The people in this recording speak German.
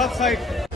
Fahrzeit